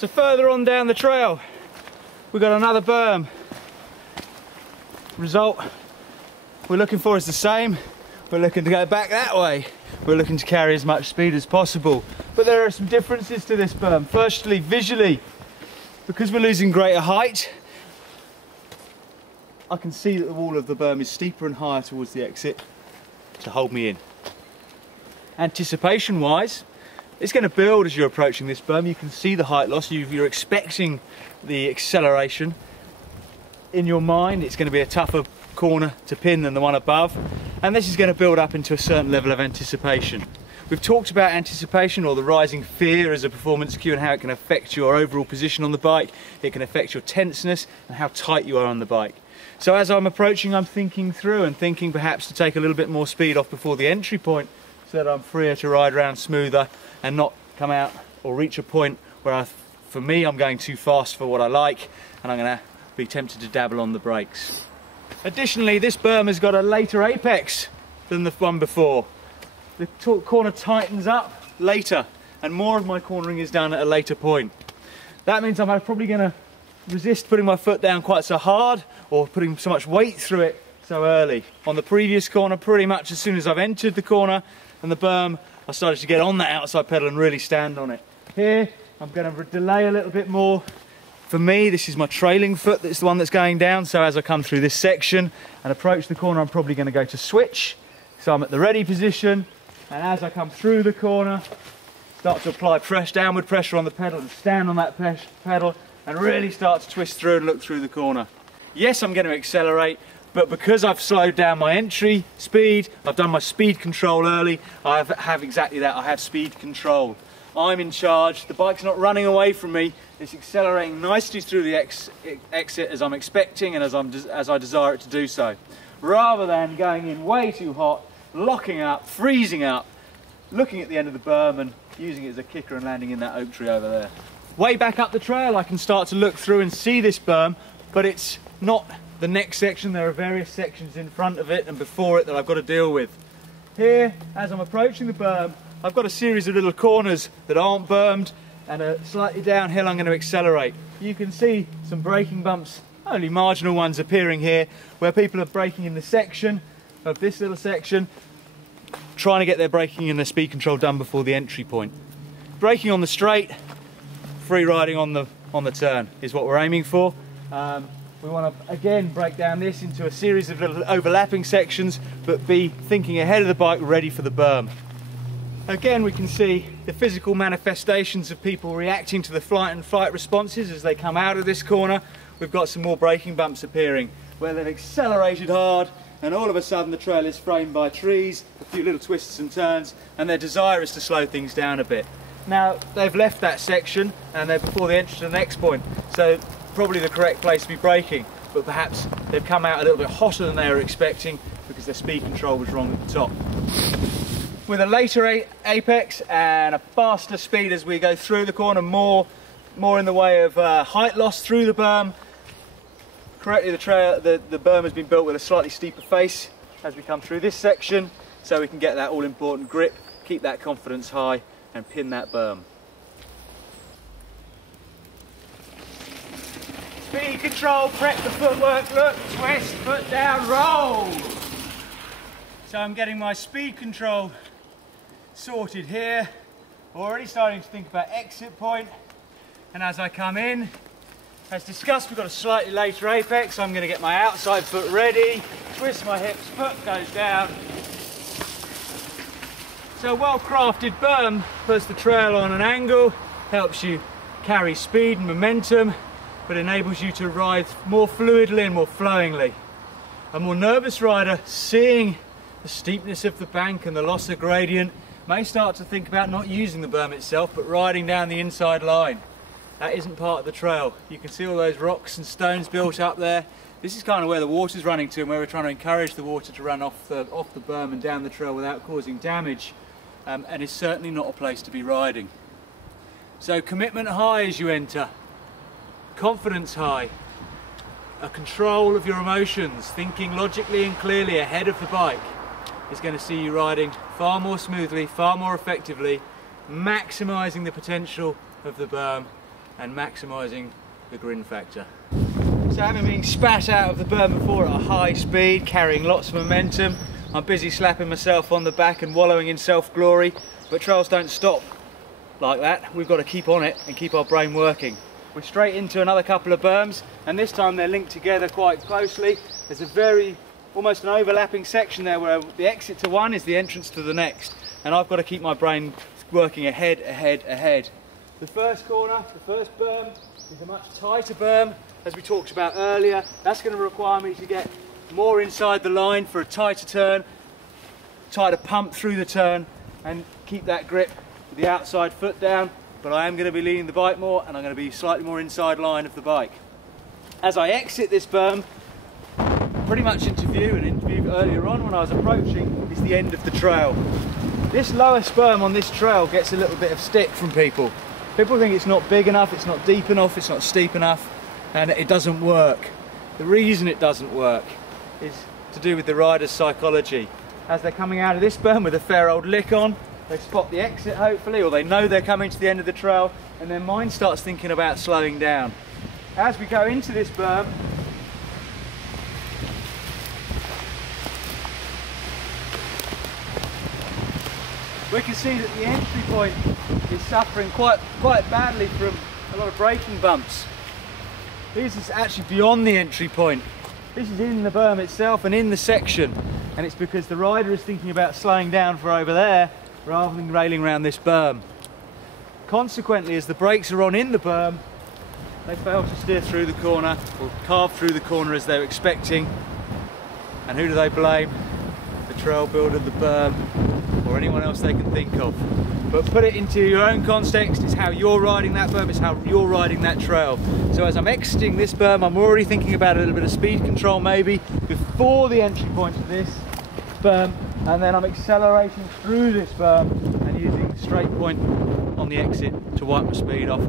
So further on down the trail, we've got another berm. Result we're looking for is the same. We're looking to go back that way. We're looking to carry as much speed as possible. But there are some differences to this berm. Firstly, visually, because we're losing greater height, I can see that the wall of the berm is steeper and higher towards the exit to hold me in. Anticipation wise, it's going to build as you're approaching this berm. You can see the height loss. You're expecting the acceleration. In your mind, it's going to be a tougher corner to pin than the one above, and this is going to build up into a certain level of anticipation. We've talked about anticipation, or the rising fear, as a performance cue, and how it can affect your overall position on the bike. It can affect your tenseness and how tight you are on the bike. So as I'm approaching, I'm thinking through and thinking perhaps to take a little bit more speed off before the entry point, so that I'm freer to ride around smoother and not come out or reach a point where for me, I'm going too fast for what I like, and I'm going to be tempted to dabble on the brakes. Additionally, this berm has got a later apex than the one before. The corner tightens up later, and more of my cornering is done at a later point. That means I'm probably going to resist putting my foot down quite so hard, or putting so much weight through it so early. On the previous corner, pretty much as soon as I've entered the corner and the berm, I started to get on that outside pedal and really stand on it. Here, I'm going to delay a little bit more. For me, this is my trailing foot that's the one that's going down, so as I come through this section and approach the corner, I'm probably going to go to switch. So I'm at the ready position, and as I come through the corner, start to apply downward pressure on the pedal and stand on that pedal and really start to twist through and look through the corner. Yes, I'm going to accelerate, but because I've slowed down my entry speed, I've done my speed control early, I have exactly that, I have speed control. I'm in charge, the bike's not running away from me, it's accelerating nicely through the exit as I'm expecting and as I desire it to do so. Rather than going in way too hot, locking up, freezing up, looking at the end of the berm and using it as a kicker and landing in that oak tree over there. Way back up the trail, I can start to look through and see this berm, but it's not the next section. There are various sections in front of it and before it that I've got to deal with. Here, as I'm approaching the berm, I've got a series of little corners that aren't bermed, and a slightly downhill I'm going to accelerate. You can see some braking bumps, only marginal ones appearing here, where people are braking in the section of this little section, trying to get their braking and their speed control done before the entry point. Braking on the straight, free riding on the turn is what we're aiming for. We want to again break down this into a series of little overlapping sections, but be thinking ahead of the bike, ready for the berm. Again, we can see the physical manifestations of people reacting to the flight and fight responses as they come out of this corner. We've got some more braking bumps appearing where they've accelerated hard, and all of a sudden the trail is framed by trees, a few little twists and turns, and their desire is to slow things down a bit. Now, they've left that section and they're before the entrance to the next point, so probably the correct place to be braking, but perhaps they've come out a little bit hotter than they were expecting because their speed control was wrong at the top. With a later apex and a faster speed as we go through the corner, more in the way of height loss through the berm. Correctly, the berm has been built with a slightly steeper face as we come through this section, so we can get that all important grip, keep that confidence high and pin that berm. Speed control, prep the footwork, look, twist, foot down, roll. So I'm getting my speed control sorted here, already starting to think about exit point, and as I come in, as discussed, we've got a slightly later apex, so I'm going to get my outside foot ready, twist my hips, foot goes down. So a well-crafted berm puts the trail on an angle, helps you carry speed and momentum, but enables you to ride more fluidly and more flowingly. A more nervous rider, seeing the steepness of the bank and the loss of gradient, may start to think about not using the berm itself, but riding down the inside line. That isn't part of the trail. You can see all those rocks and stones built up there. This is kind of where the water's running to, and where we're trying to encourage the water to run off the berm and down the trail without causing damage, and it's certainly not a place to be riding. So commitment high as you enter, confidence high, a control of your emotions, thinking logically and clearly ahead of the bike is going to see you riding far more smoothly, far more effectively, maximising the potential of the berm and maximising the grin factor. So having been spat out of the berm before at a high speed, carrying lots of momentum, I'm busy slapping myself on the back and wallowing in self-glory, but trails don't stop like that. We've got to keep on it and keep our brain working. We're straight into another couple of berms, and this time they're linked together quite closely. There's almost an overlapping section there where the exit to one is the entrance to the next, and I've got to keep my brain working ahead, ahead, ahead. The first corner, the first berm, is a much tighter berm, as we talked about earlier. That's going to require me to get more inside the line for a tighter turn, tighter pump through the turn, and keep that grip with the outside foot down. But I am going to be leaning the bike more, and I'm going to be slightly more inside line of the bike. As I exit this berm, pretty much into view, and in view earlier on when I was approaching, is the end of the trail. This lowest berm on this trail gets a little bit of stick from people. People think it's not big enough, it's not deep enough, it's not steep enough, and it doesn't work. The reason it doesn't work is to do with the rider's psychology. As they're coming out of this berm with a fair old lick on, they spot the exit hopefully, or they know they're coming to the end of the trail, and their mind starts thinking about slowing down. As we go into this berm, we can see that the entry point is suffering quite badly from a lot of braking bumps. This is actually beyond the entry point. This is in the berm itself and in the section, and it's because the rider is thinking about slowing down for over there rather than railing around this berm. Consequently, as the brakes are on in the berm, they fail to steer through the corner or carve through the corner as they're expecting. And who do they blame? The trail builder, the berm, or anyone else they can think of. But put it into your own context. It's how you're riding that berm, it's how you're riding that trail. So as I'm exiting this berm, I'm already thinking about a little bit of speed control maybe before the entry point of this berm, and then I'm accelerating through this berm and using straight point on the exit to wipe my speed off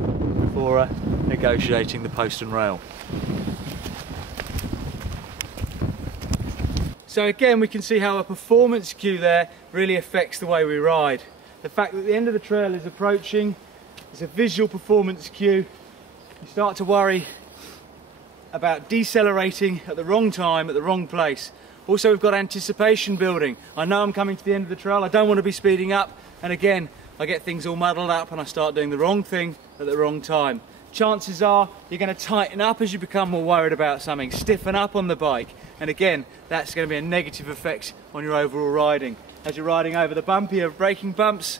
before negotiating the post and rail. So again, we can see how a performance cue there really affects the way we ride. The fact that the end of the trail is approaching is a visual performance cue. You start to worry about decelerating at the wrong time, at the wrong place. Also, we've got anticipation building. I know I'm coming to the end of the trail, I don't want to be speeding up, and again, I get things all muddled up and I start doing the wrong thing at the wrong time. Chances are you're going to tighten up as you become more worried about something, stiffen up on the bike, and again, that's going to be a negative effect on your overall riding. As you're riding over the bumpier braking bumps,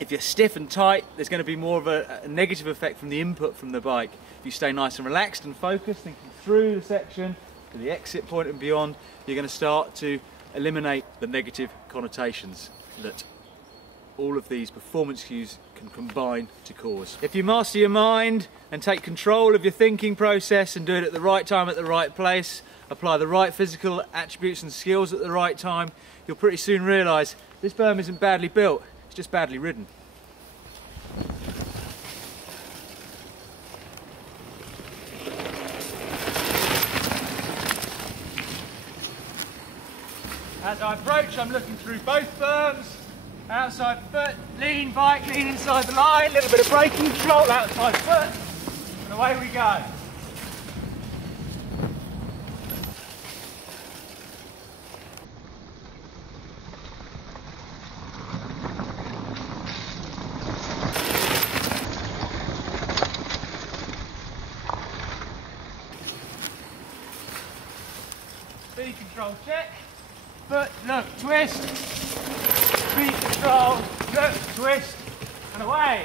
if you're stiff and tight, there's going to be more of a negative effect from the input from the bike. If you stay nice and relaxed and focused, thinking through the section to the exit point and beyond, you're going to start to eliminate the negative connotations that all of these performance cues can combine to cause. If you master your mind and take control of your thinking process and do it at the right time at the right place, apply the right physical attributes and skills at the right time, you'll pretty soon realise this berm isn't badly built, it's just badly ridden. As I approach, I'm looking through both berms. Outside foot, lean bike, lean inside the line, a little bit of braking control, outside foot, and away we go. Speed control check, foot, look, twist, speed control, look, twist, and away.